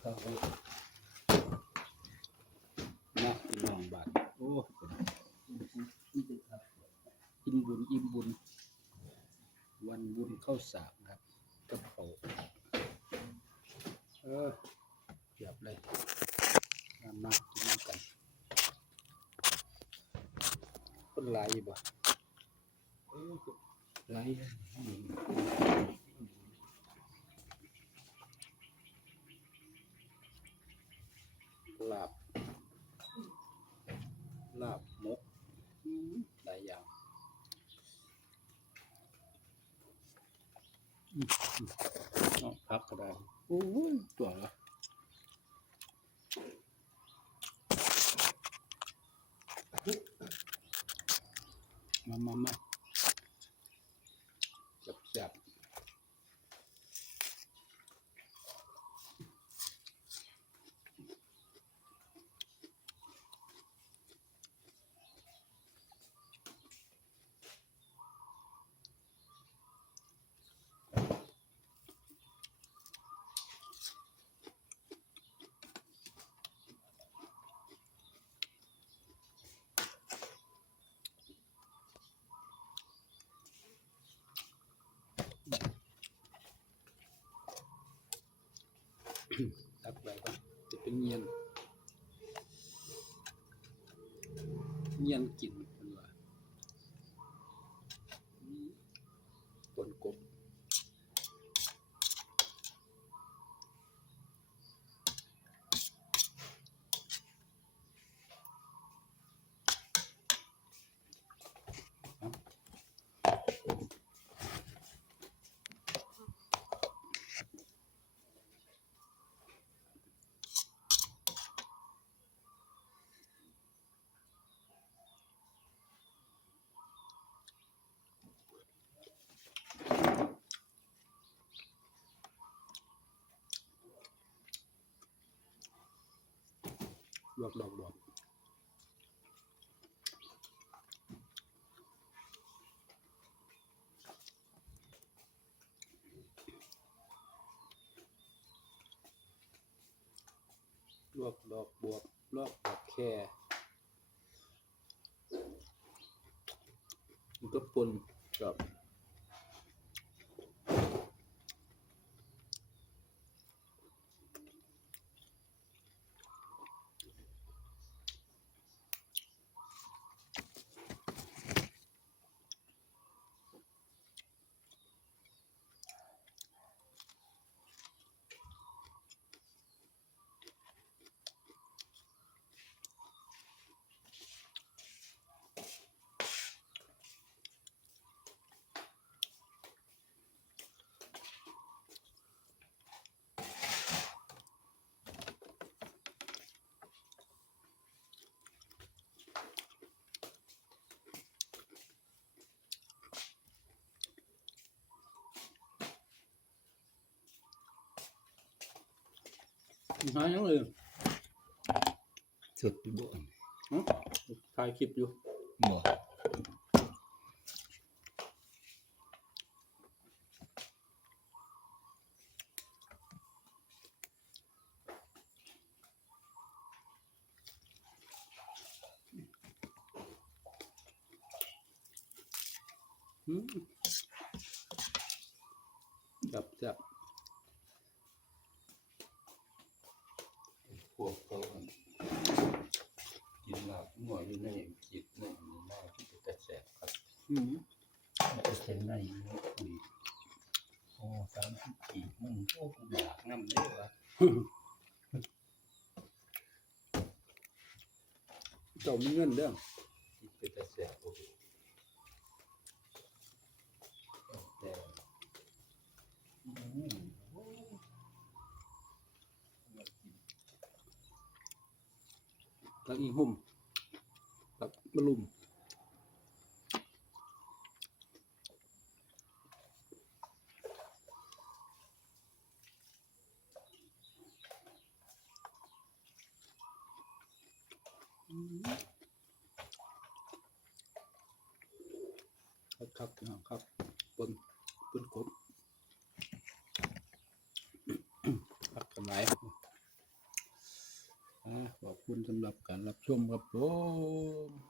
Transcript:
เขานะพี่น้องบาทโอ้อิ่มบุญอิ่มบุญ วันบุญเข้าสากครับกับเขาเออเกียบเลยมามากินน้ำกันคนหลายบ่เออหลายอืม ลาบ ลาบหมกหลายอย่างเอาพักก็ได้โอ้ยตัวละมามามาจับจับ ตักไปก่อนจะเป็นเงียนเงียนกินมันว่าอืมปนกบ ลวกดอกบวบลวกดอกบวบลวกดอกแคมันก็ปนกับ หายังเลยสุดอยู่บ่ฮะถ่ายคลิปอยู่บ่อืมจับจับ พ วกเขากินลาบงัวอยู่ในจิตในหน้าที่จะแสบครับอืมมันจะเส้นในมันคุยโอ้สามสิบปีมันโอ้กูอยากนำเด้อวะเจ้ามีเงินเด้อที่เป็นตาแสบโอ้โหแต่อืมโอ้ ตักอีหุ่มตักมะลุมครับครับพี่น้องครับปนปนกบผักกันไหล คุณสำหรับการรับชมครับผม